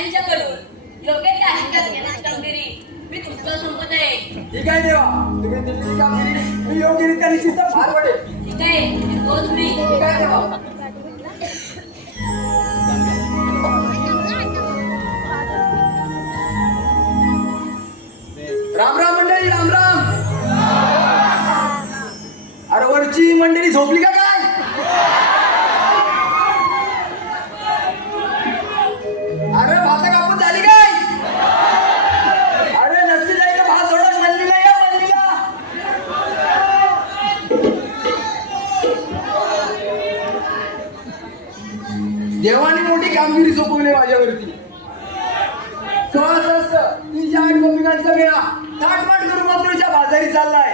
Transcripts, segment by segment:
यांच्याकडून योग्य त्या हातात घेण्याची कामगिरी मी तुमचं संपत आहे. ठीक आहे देवा, तुम्ही दिलेली कामगिरी मी योग्यरित्या निश्चित पार पडेल. ठीक आहे, तोच मी. ठीक आहे देवा. राम राम मंडळी, राम राम. अरे वरची मंडळी झोपली का काय? अरे भात कापून झाली काय? अरे नसती जायचं भात सोडून मंदिरला या, मंदिरला. देवाने मोठी कामगिरी सोपवली माझ्यावरती. 16 सहस्त्र 308 गोपिकांचा मेळा थाटमाट करून मथुरेच्या बाजारी चाललाय.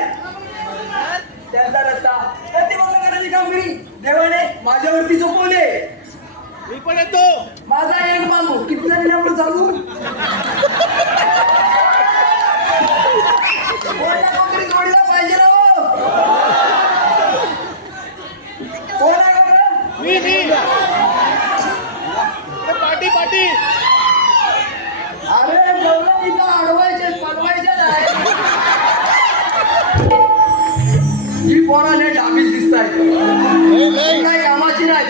त्यांचा रस्ता प्रतिबंध करण्याची कामगिरी देवाने माझ्यावरती सोपवली. मी पण येतो. माझा एक बांबू किती जणांना चालू कामगिरी जोडीला पाहिजे ना हो. कोण आहे बरं? मी पाटी पाटी. अरे जेवढं इथं अडवायचे पडवायचे नाही. ही पोराने डाबीच दिसताय, काही कामाची नाही.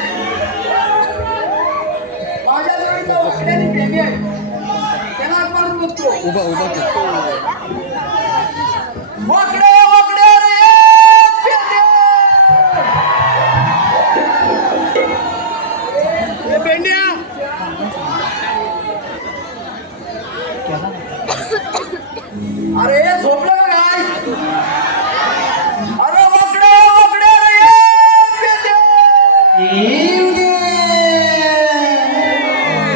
माझ्या जोडीचा वाकड्याने प्रेमी आहे, त्याला मारून बघतो. वाकडे वाकडे रे प्रेमी. ए बेंड्या. अरे झोपलं का काय? अरे वाकडे वाकडे रे प्रेमी.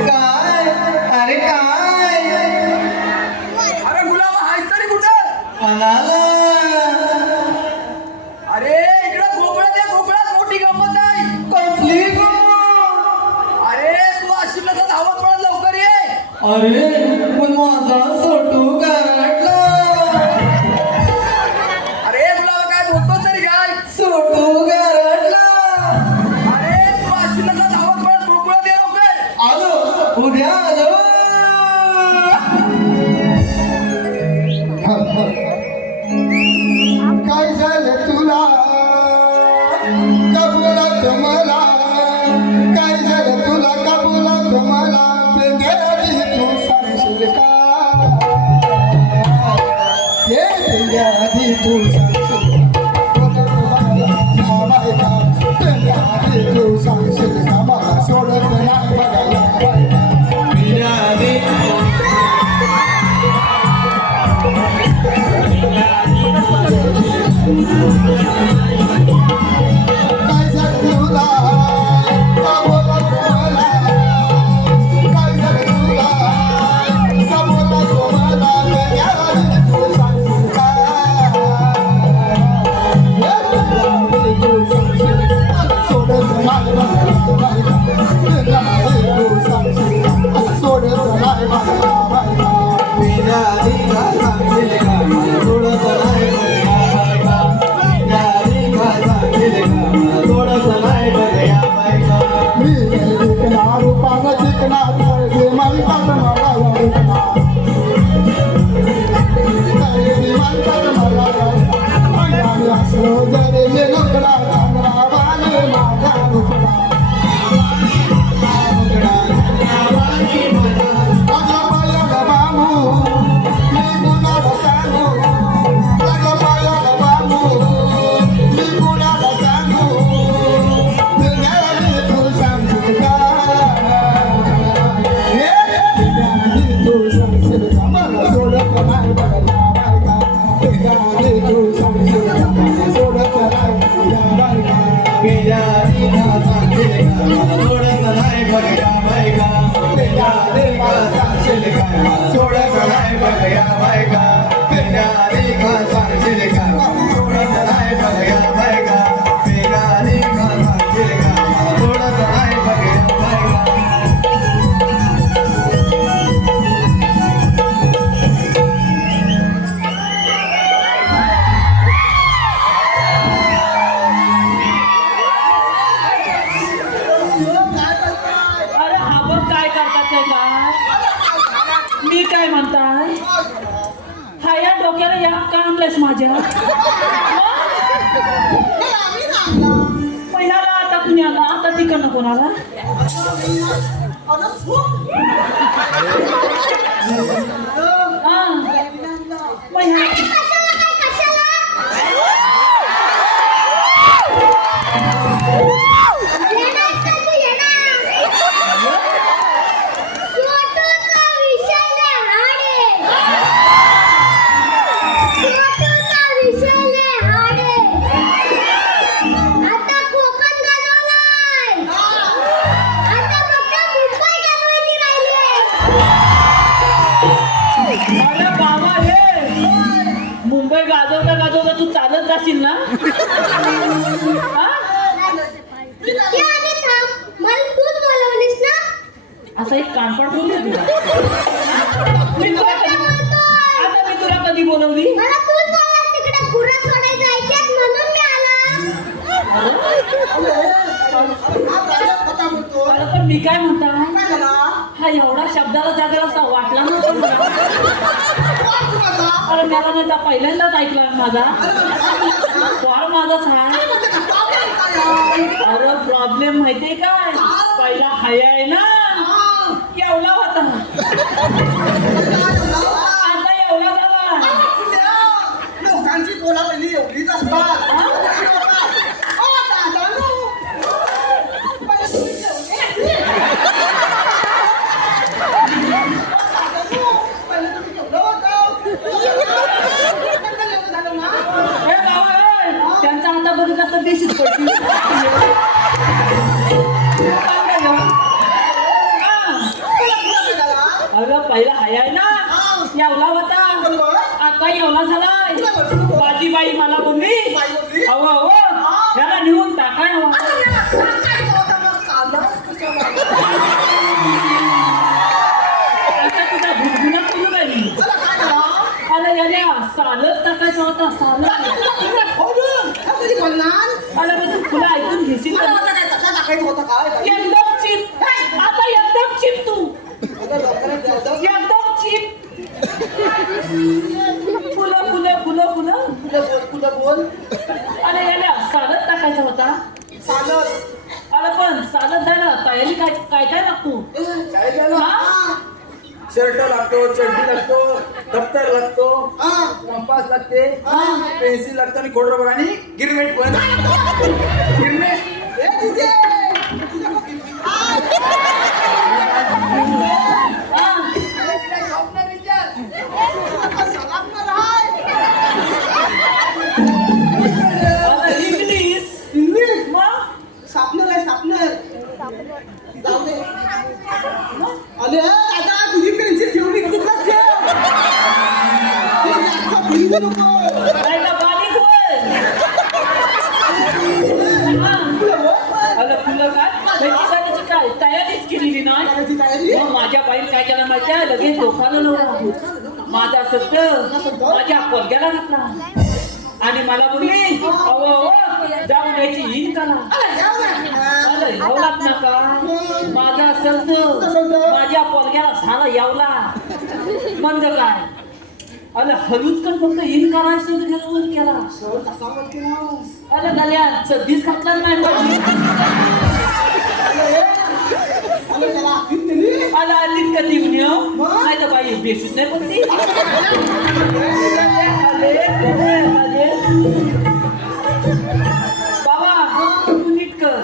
काय अरे काय अरे गुलाब हायस तरी कुठं? म्हणाला अरे इकडं गोकुळात आहे, गोकुळात मोठी गंमत आहे. कसली गो अरे तू अशी कसं धावत पळत लवकर ये. अरे पण माझा सोटू गारटला. अरे गुलाब काय झोपतोस तरी काय? सोटू गारटला. अरे तू अशी कसं धावत पळत गोकुळात ये लवकर. आलो उद्या आलो. काय झालं तुला कबुलात मला. काय झालं तुला कबुलात मला. पेंड्याआधी तू सांगशील का. हे पेंड्याआधी तू सांगशील का. पेंड्याआधी तू सांगशील का. मला सोडत नाही बघायला पेंड्याआधी. काय झालं तुला कबुलात मला. काय झालं तुला कबुलात मला. पेंड्याआधी तू सांगशील का. हे पेंड्याआधी तू सांगशील का. सोडत नाही बघायला पेंड्याआधी तू सांगशील का. सोडत नाही बघायला पेंड्याआधी का सांगशील का. सोडत नाही बघायला पेंड्याआधी का सांगशील का. सोडत नाही बघायला. मी जिंकणार रूपानं जिंकणार जे म्हणतात मला जिंकणार. मी म्हणतात मला आणि असलो जरी मी नुकला चांगला बाण माझा नुकला. माझ्या पायाला बांबू मी कुणाला सांगू. माझ्या पायाला बांबू मी कुणाला सांगू. पेंड्याआधी तू सांगशील का. पेंड्याआधी तू सांगशील का. मला सोडत नाही बघायला बायका. पेंड्याआधी तू सांगशील का. मला सोडत नाही बघायला बायका. पेंड्याआधी का सांगशील का. मला सोडत नाही बघायला बायका. पेंड्याआधी का सांगशील का. मला सोडत नाही बघायला बायका. पेंड्याआधी का सांगशील का. मला सोडत नाही बघायला बायका. पेंड्याआधी का सांगशील का. मला सोडत नाही बघायला बायका. अरे हा बघ काय करतात ते काय. हा या डोक्याला या का आणलंयस माझ्या पहिल्याला आता पुण्याला आता तिकडनं कोणाला हा मग ह्या- अरे बाबा हे मुंबई गाजवता गाजवता तू चालत जाशील ना हा? असा एक कानपड बोलले तुला मी तुला कधी- आता मी तुला कधी बोलवली अरे पण मी काय म्हणता हा एवढा शब्दाला जागेला असा वाटला नव्हता मला. अरे मला म्हणता पहिल्यांदाच ऐकला माझा फार माझाच आहे अरे प्रॉब्लेम माहितीये काय पहिला हाय आहे ना एवढा होता आता एवढा झाला लोकांची बोला पहिली एवढीच असतात हे बाबा ए, त्यांचा हाता बघितला तर देशीच पडतील अगं पहिला हाय आहे ना एवढा होता आता एवढा झालाय माझी बाई मला बोलली अहो अहो ह्याला निघून टाकाय हवा आता तुझा भुणभुणा करून आली अरे याने सालच टाकायचा होता सालच अरे मग तू तुला ऐकून घेशील का? एकदम चिप आता एकदम चिप तू एकदम चिप फुलं फुलं फुलं फुलं अरे याने सालच टाकायचा होता अरे पण सालच झालं तयारी काय काय काय लागतो काय झालं हा? शर्ट लागतो चड्डी लागतो दप्तर लागतो कंपास लागते पेन्सिल लागतं आणि खोड रबर आणि गिरमेट पण गिरमेट इंग्लिश मग अरे दादा तुझी पेन्सिल ठेवली कुठं नको नाही तर बारीक होय. हा. अगं फुलं काय त्याची काय तयारीच केलेली नाही मग माझ्या बाईने काय केलं माहिती आहे लगेच लोकांना लावला माझा सत्य माझ्या पोरग्याला घातला आणि मला बोलली अहो जाऊन यायची हीन करा अरे एवढाच नका माझा सत्य माझ्या पोरग्याला झाला यावला म्हणजे काय अरे हलूच पण फक्त हीन करायचं केला अरे गल्या सध्याच घातला नाही आला आलीत कधी नाही तर बाई बेसूच नाही पडली बाबा तू नीट कर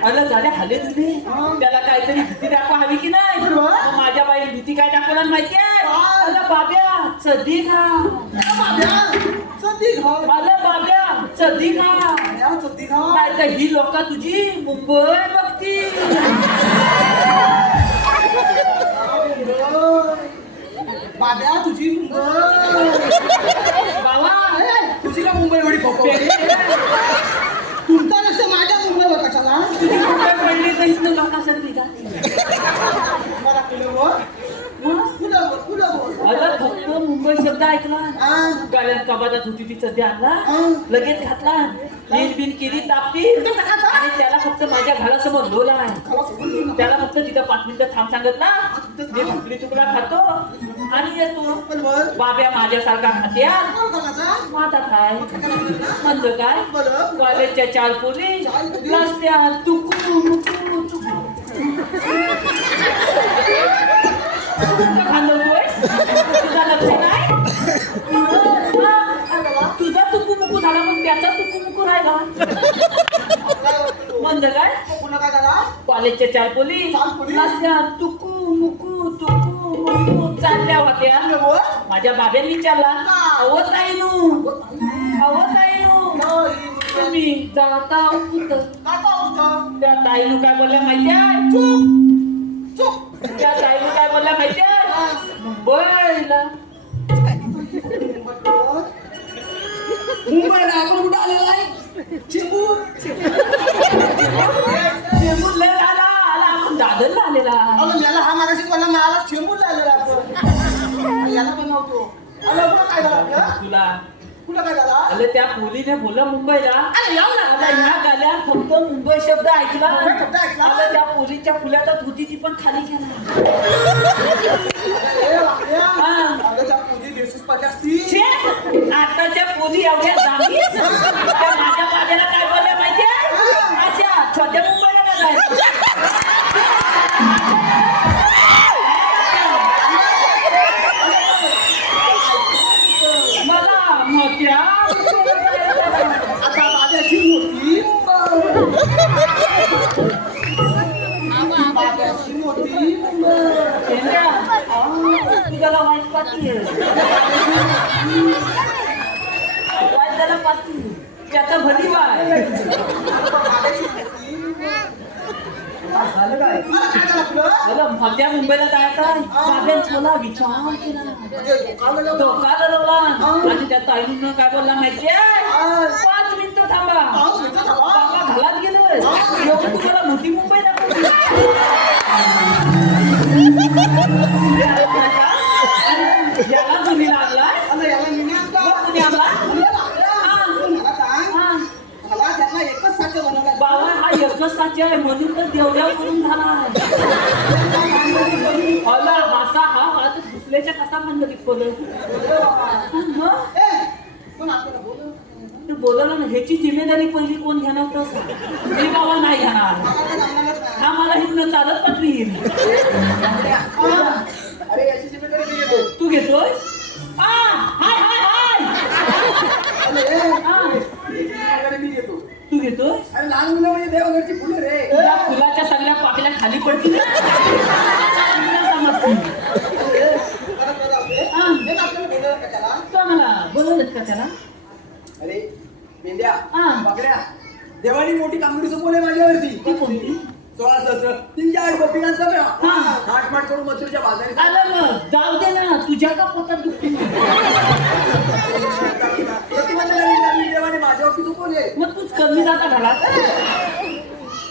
अरे झाले हाले तुझे त्याला काहीतरी भीती दाखवा हवी की नाही मग माझ्या बाईला भीती काय दाखवला माहिती आहे अरे बाब्या सदी खा अरे बाब्या सदी खा नाही तर ही लोक तुझी मुंबई बघती बाब्या तुझी बाबा तुझी का मुंबई एवढी खोपे तुमचा लक्ष माझ्या मुंबईवर कशाला तुझी मुंबई पडली तर इथं लोकांसाठी का मला अरे फक्त मुंबई शब्द ऐकला गाड्यात कबादात होती ती सध्या आणला लगेच घातला लीज बिन केली तापती आणि त्याला फक्त माझ्या घरासमोर लोला आहे. त्याला फक्त तिथं 5 मिनिटं थांब सांगत ना, मी भाकरी तुकडा खातो आणि येतो. बाब्या माझ्यासारखा खात्या माझा काय म्हणजे काय, कॉलेजच्या 4 पोरी रस्त्यात तुकू मुकू तुकू खांदवतोय. तुझा लक्ष नाही, तुझा तुकू मुकू झाला पण त्याचा तुकू मुकू राहिला म्हणजे काय. कॉलेजच्या 4 पोली रस्त्यात तुकू मुकू तुकू मुकू चालल्या होत्या. माझ्या बाब्याने विचारला, अहो ताईनू तुम्ही जाता कुठं. त्या ताईनू काय बोलल्या माहितीये, त्या ताईनू काय बोलल्या माहितीये, मुंबईला. मुंबईला आपण कुठं आलेला आहे. चेंबूर लय आला आपण दादरला आलेला. हा मागाशी मला मला चेंबूरला आलेला आपण याला बनवतो. काय झालं तुला तुला काय झाला. अरे त्या पोरीने बोललं मुंबईला. अरे ह्या गाल्यात फक्त मुंबई शब्द ऐकला. अरे त्या पोरीच्या फुल्यातच होती ती पण खाली गेला. छे, आताच्या पोरी एवढ्या दामीच. त्या माझ्या बाब्याला काय बोलल्या माहितीये, अच्छा छोट्या मुंबईला नाही जायचं. मला मोठ्या आता माझ्याची मोठी तुझ्याला वाईट पाहतीये, वाईट त्याला पाहती त्याचा भली वाय. झालं काय. मला मध्या मुंबईला जायचं. बाब्याच मला विचार केला, धोका लढवला आणि त्या ताईनं काय बोलला माहितीये, 5 मिनिटं थांबा. बाबा घालात गेलोय एवढं तुम्हाला मोठी मुंबई दाखवली. याला तुम्ही लागलाय कुणी आणला. बाबा हा एकच साची आहे म्हणून तर देवड्या करून झाला. हासा हा घुसल्याच्या कसा म्हणलं तिथपर्यंत बोलवलं ना. ह्याची जिम्मेदारी पहिली कोण घेणार तर मी बाबा नाही घेणार. हा मला इथनं चालत पाठवील. अरे याची जिम्मेदारी मी घेतो. तू घेतोय. हाय हाय हाय जिम्मेदारी मी घेतो. तू घेतोय. अरे लहान मुलं म्हणजे देवघरची फुलं रे. त्या फुलाच्या सगळ्या पाकल्या खाली पडतील ना. समजतील. मला बोलवलं का त्याला. अरे मेंढ्या हा. बाकड्या, देवानी मोठी कामगिरी सोपवली माझ्यावरती. ती कोणती 16 सहस्र 308 गोपिकांचा मेळा. हा. थाटमाट करून मथुरेच्या बाजारी आलं मग जाऊ दे ना, तुझ्या का पोटात दुखते. प्रतिबंध देवाने माझ्यावरती सोपवले. मग तूच कमी जाता घरात.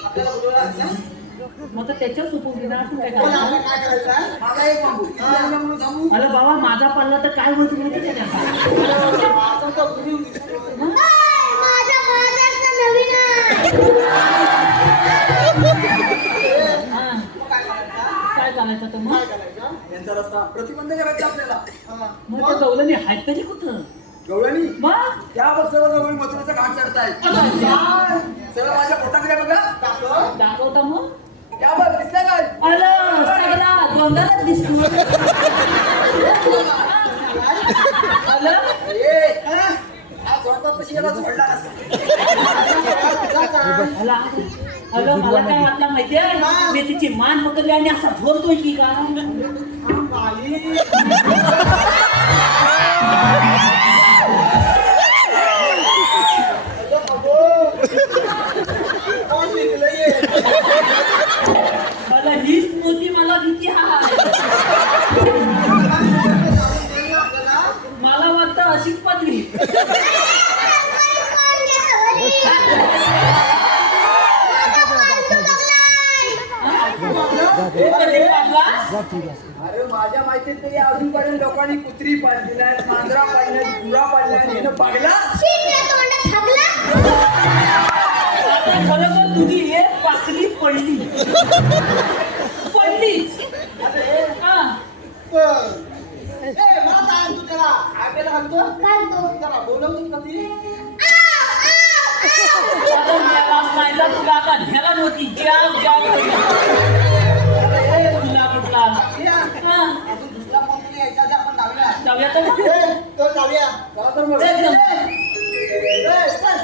आपल्याला बोलवलं मग तर त्याच्यावर सोपवली ना. असं काय पण करायचं? आपण काय करायचं माझा एक बांबू म्हणून थांबू. अरे बाबा माझा पडला तर काय होत माहिती त्याच्या. माझं तर गुरु दिसतो. काय करायचं तर मग. यांचा रस्ता प्रतिबंध करायचा आपल्याला. मग त्या गवळणी आहेत तरी कुठं. गवळणी मग त्यावर सर्व गवळी मथुरेचा घाट चढतायत. सगळं माझ्या पोटाकडे बघा. दाखवता मग. त्यावर दिसल्या काय. आलं सगळा गोंधळच दिसतो. आलं हा स्वतः कशी याला सोडला नसेल. अगं मला काय वाटलं माहितीये, मी तिची मान पकडली आणि असा झोलतोय की का. मला ही स्मृती मला भीती आहे. मला वाटतं अशीच पदवी. अरे माझ्या माहितीत तरी अजूनपर्यंत लोकांनी कुत्री पाळलेल्या आहेत, मांजरा पाळल्या, गुरा पाळल्या, हिनं पाळला. आता खरोखर तुझी एक पाकळी पडली पडलीच हा मला सांग तू त्याला आपेला घालतो त्याला बोलवतो का ती आता मला सांगितलं तुला आता ह्याला नव्हती जाम जाम तुला कुठला हा अजून दुसरा फोन तरी यायचा आधी आपण लावूया जाऊया तर तो लावूया चला तर मग. चल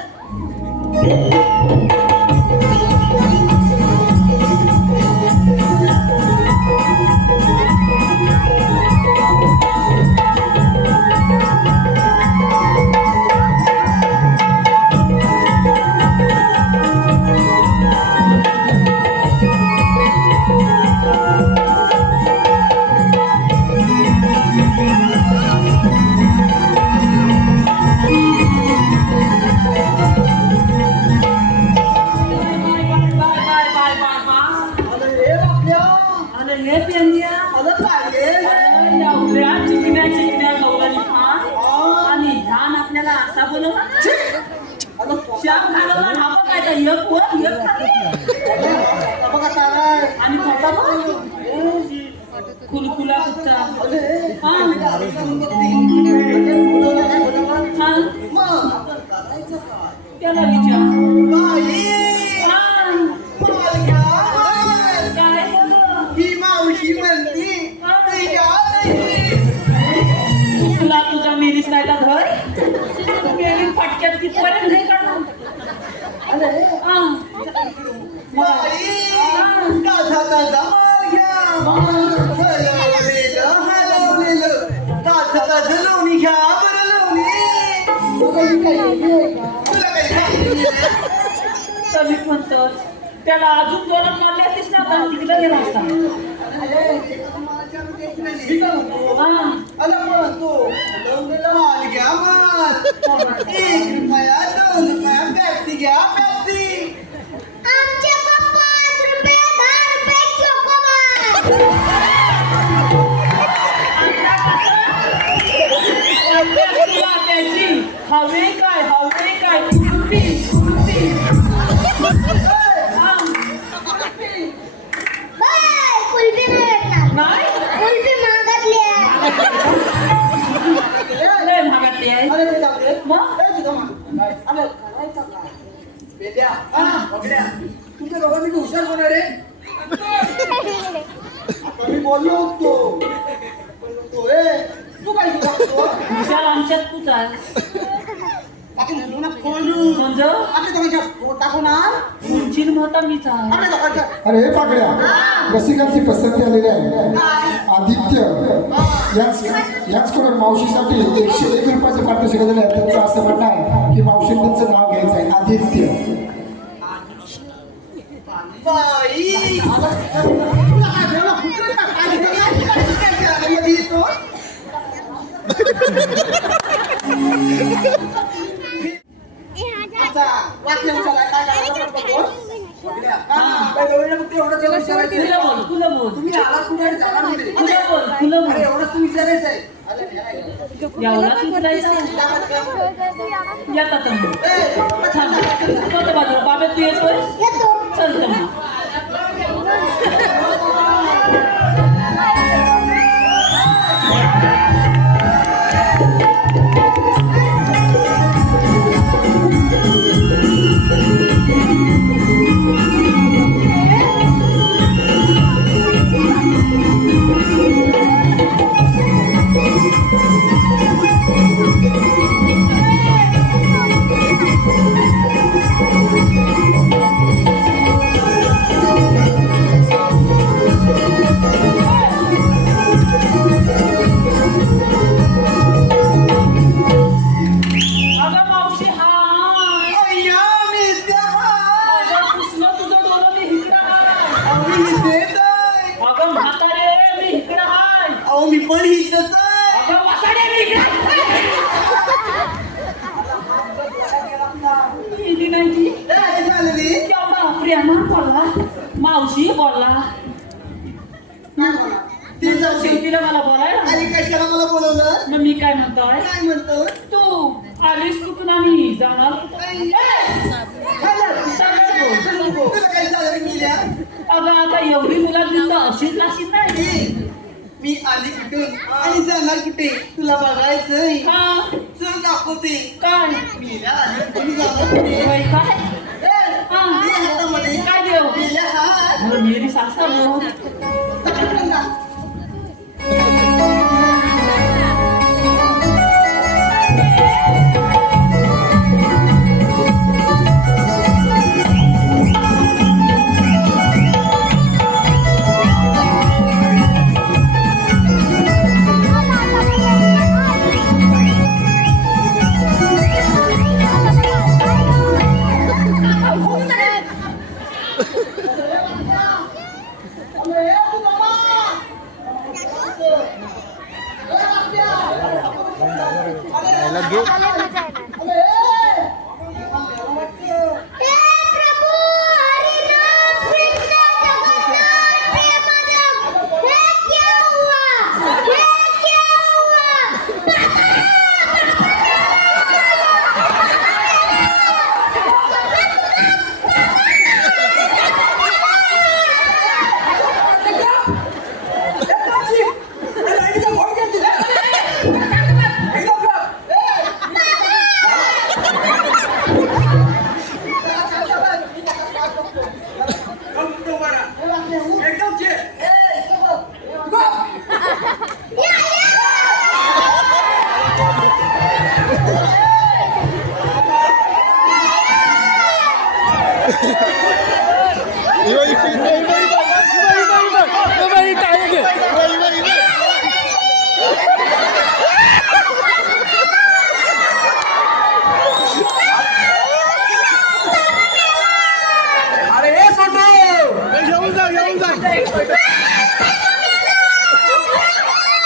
कुलकुला कुत्ता त्याला विचार काय तुला तुझा मेरीस नाही का घर मेरी फटक्यात कितपर्यंत नाही काढणार तरी म्हणतो त्याला अजून जोरात मारले असतेस ना आता तिकडे गेला असता हवे काय कुर्ती नाही लय महागातली आहे मग बेट्या, बघड्या, तुमच्या दोघांपैकी हुशार कोण आहे रे? मी बोललो होतो तू काय हुशार आमच्यात तूच आहे म्हणजे उंचील मोठा मीच आहे अरे हे पाकड्या रसिकांची पसंती आलेली आहे आदित्य याचकडून मावशीसाठी 101 रुपयाचं पारितोषिक दिलं आहे. त्यांचं असं म्हणणं आहे की मावशीने त्यांचं नाव घ्यायचं आहे आदित्य बघड्या, काय गवळीला फक्त एवढंच विचारायचं आहे. तुला बोल तुम्ही आलात कुठे आणि जाणार कुठे? तुला अरे एवढंच तू विचारायचं आहे. एवढा तुलायचा येतात बाजूला बाबा तू येतोय चल मग मी पण हितच प्रेमा बोलला मावशी बोलला शेवटीला मला बोलायला कशाला मला बोलवलं मग मी काय म्हणतोय काय म्हणतो तू आलीस कुठून आणि जाणार कुठं? अगं आता एवढी मुलांनी तर अशीच नाशीत नाही. मी आली कुठून आणि जाणार कुठे तुला बघायचंय. हा चल दाखवते. काय मेल्या आली आणि जाणार कुठे? होय काय? हा. मेल्या हातामध्ये काय देव मेल्या हात. अरे मेरी सासा बोल.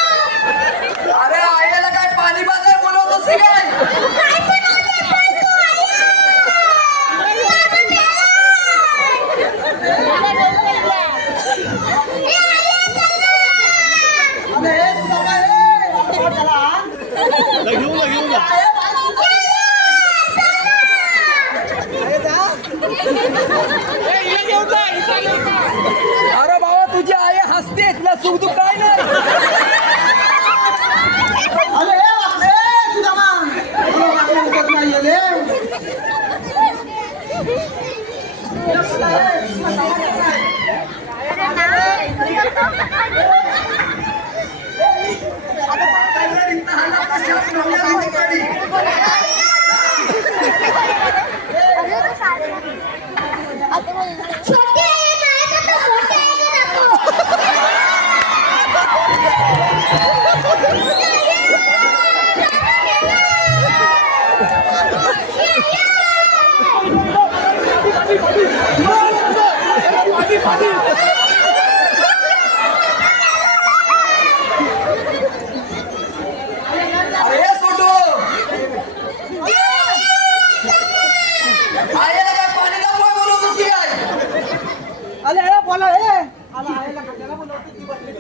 अरे आईला काय पाणी बाजार बोलवतोस की काय? घेऊन जा. अरे बाबा तुझी आई हसते तुला सुख दुःख काय नाही. अरे वाकडे तुझा मान तुला वाकडे उठत नाहीये रे. अरे सोटू आईला काय पाणी दाखवाय बोलवतोस की काय? अरे बोला ए आला आईला कशाला बोलवते ती बसली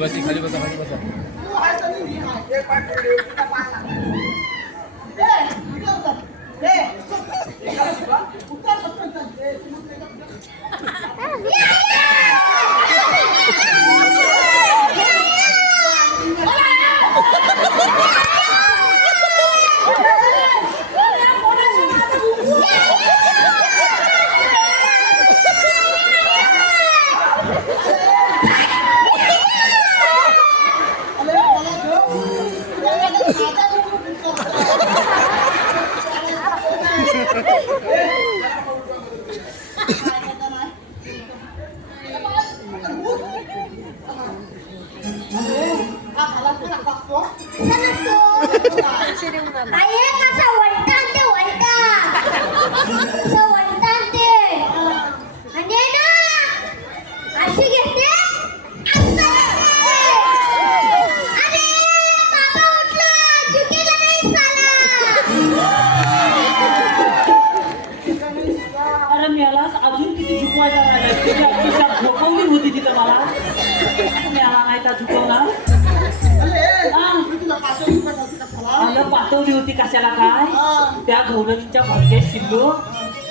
बसी खाली बसा. झोपायचा राहिला तिने अक्षरशः झोपवली होती तिथं मला मेळा नाही का झोपवणार मी तुला पाठवली पण नव्हती कशाला? आलं पाठवली होती कशाला काय त्या गवलणीच्या भरकेत शिरलो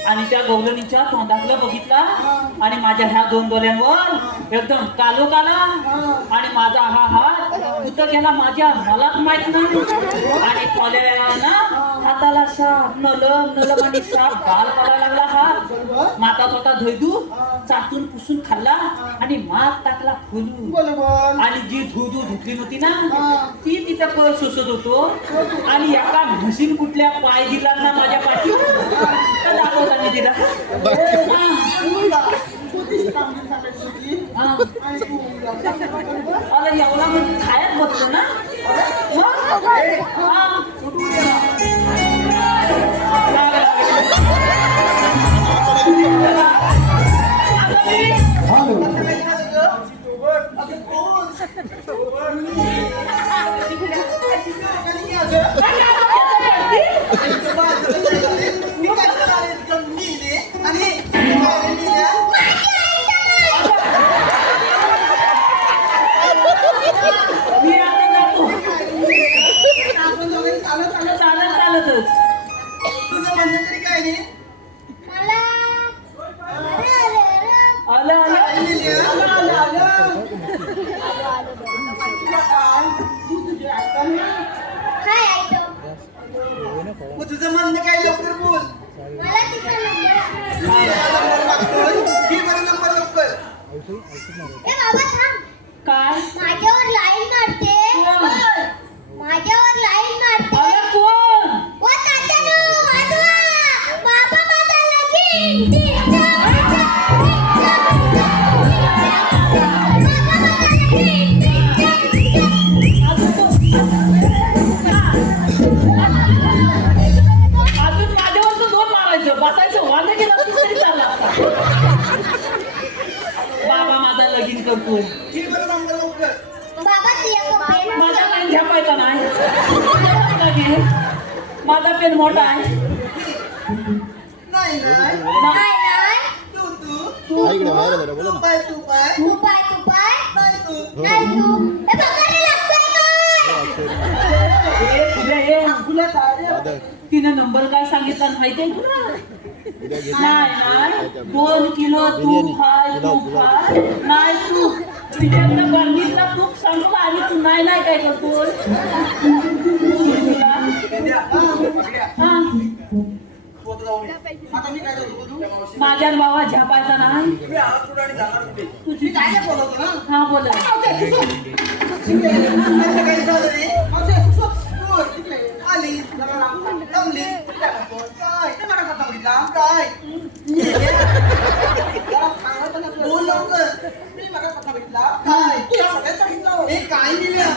आणि त्या गवलणीच्या तोंडातलं बघितला आणि माझ्या ह्या दोन डोळ्यांवर एकदम कालो काला आणि माझा हा हात कुठं गेला माझ्या मलाच माहित नाही आणि थोड्या वेळानं हाताला साप नलम आणि साप गाल करायला लागला हा माता तोटा धुईदू चाटून पुसून खाल्ला आणि मात टाकला फुलू बरोबर. आणि जी धुदू धुतली नव्हती ना ती तिथं कळ सोसत होतो आणि एका म्हशीन कुठल्या पाय दिला ना माझ्या पाठी दाखवता मी तिला छोटीशी कामगिरी सांगायची होती. आणि तू अरे एवढा मग खायच बसतो ना मग? हा. हॅलो मी आता जातो चालत चालतच तुझं म्हणणं तरी काय नाही आलं मग तुझं म्हणणं काय लवकर बोल घे बरं नंबर लवकर काय माझ्यावर लाईन मारते माझ्यावर लाईन मारते अरे कोण ओ तात्यानो वाजवा बाबा माझा लगीन अजून माझ्यावर तर दोन मारायचं बसायचं वांदे गेलं तरी चालला असता. बाबा माझा लगीन करतोय घे बरं नंबर लवकर बाबा तुझ्या कपडे माझा पेन झेपायचा नाही लगीन. माझा पेन मोठा आहे नाही नाही नाही नाही तू तू पाय तू पाय तू पाय नाही तू नाही तू हे बघायला लागतोय काय ए, तुझ्या हे तुला काय तिने नंबर काय सांगितला माहितीये तुला नाही 2 किलो तूप खाय नाही तू तिच्याकडे बर्नीतला तूप सांगू आणि तू नाही काय करतो तुला हा आता मी काय करतो तू माझ्या बाबा झेपायचा नाही तुम्ही आहात कुठं आणि जाणार कुठे? तुझी काय नाही बोलवतो ना हा बोल काय झालं रे आली जमली काय ते मला कसा बघितला काय बोल लवकर मी मला कसा बघितला काय तू या सगळ्यात सांगितलं हे काय दिलं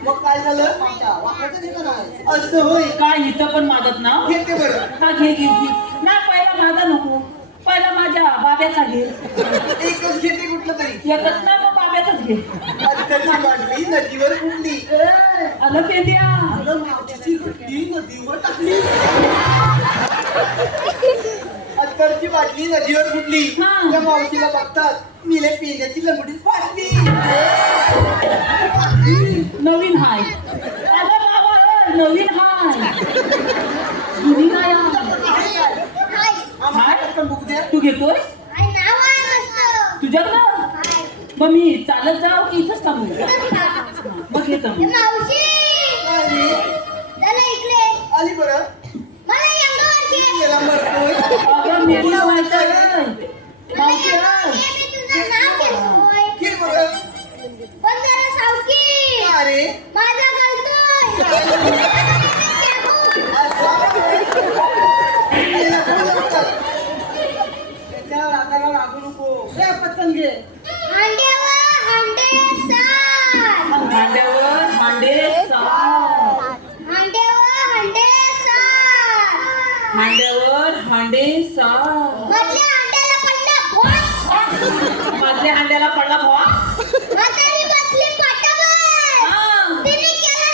मग काय झालं वाकायचं नाही का नाही असं होय काय इथं पण मागत ना घेते बरं हा घे ना पहिला माझा नको पहिला माझ्या बाब्याचा घे एकच घेते कुठलं तरी एकच ना मग बाब्याचाच घे अत्तरची बाटली नदीवर फुटली आलं पेंड्या अगं मावशीची बाटली नदीवर टाकली अत्तरची बाटली नदीवर फुटली हा. त्या मावशीला बघतात मिले पेंड्याची लंगडीच फाटली नवीन हाय अगं बाबा नवीन हाय जुनी काय हाय आम्हाला पटकन बुक द्या तू घेतोय हाय नाव आहे मस्त तुझ्याकडं हाय मग मी चालत जाऊ की इथंच थांबू मग घेतो ए, मावशी आली चला इकडे आली बरं मला अंगावर घे गेला मरतोय अगं मेली व्हायचं मावशी अंगावर घे, मी तुझं नाव घेतोय घे बरं पण जरा सावकी अरे माझा घालतोय त्याच्या रागाला लागू नको हे पटकन घे हांड्यावर हांडे सार भांड्यावर भांडे सार हांड्यावर हांडे सार भांड्यावर हांडे सार मधल्या हांड्याला पडला भोस मधल्या हांड्याला पडला भवा म्हातारी बसली पाटावर हा. तिने केला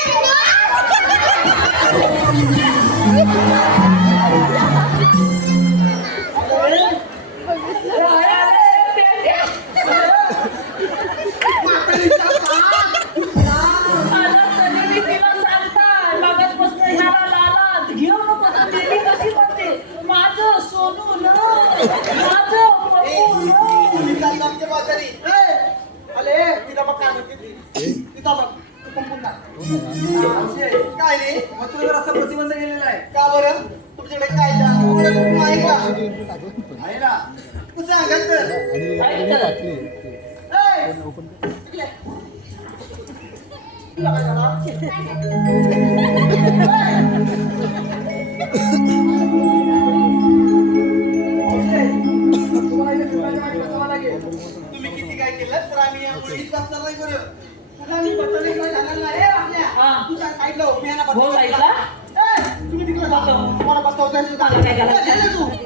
मात्र जर असा प्रतिबंध केलेला आहे. का बरं तुमच्याकडे कायदा नाही का आहे ना? कसं सांगाल तर काय तर? ए! इकडे. तुला काय झालं? तुम्हाला इथे फिरण्याच्या वाटेत बसावं लागेल. तुम्ही किती काय केलं तर आम्ही या मुळीच बसणार नाही बरं तुला मी बसवले काय झालं नाही रे आपल्या हा. तू साईडला उभी आहे ना हो, साईडला? तुम्ही तिकडे बसव. मला बसवता मला काय करायचं? तू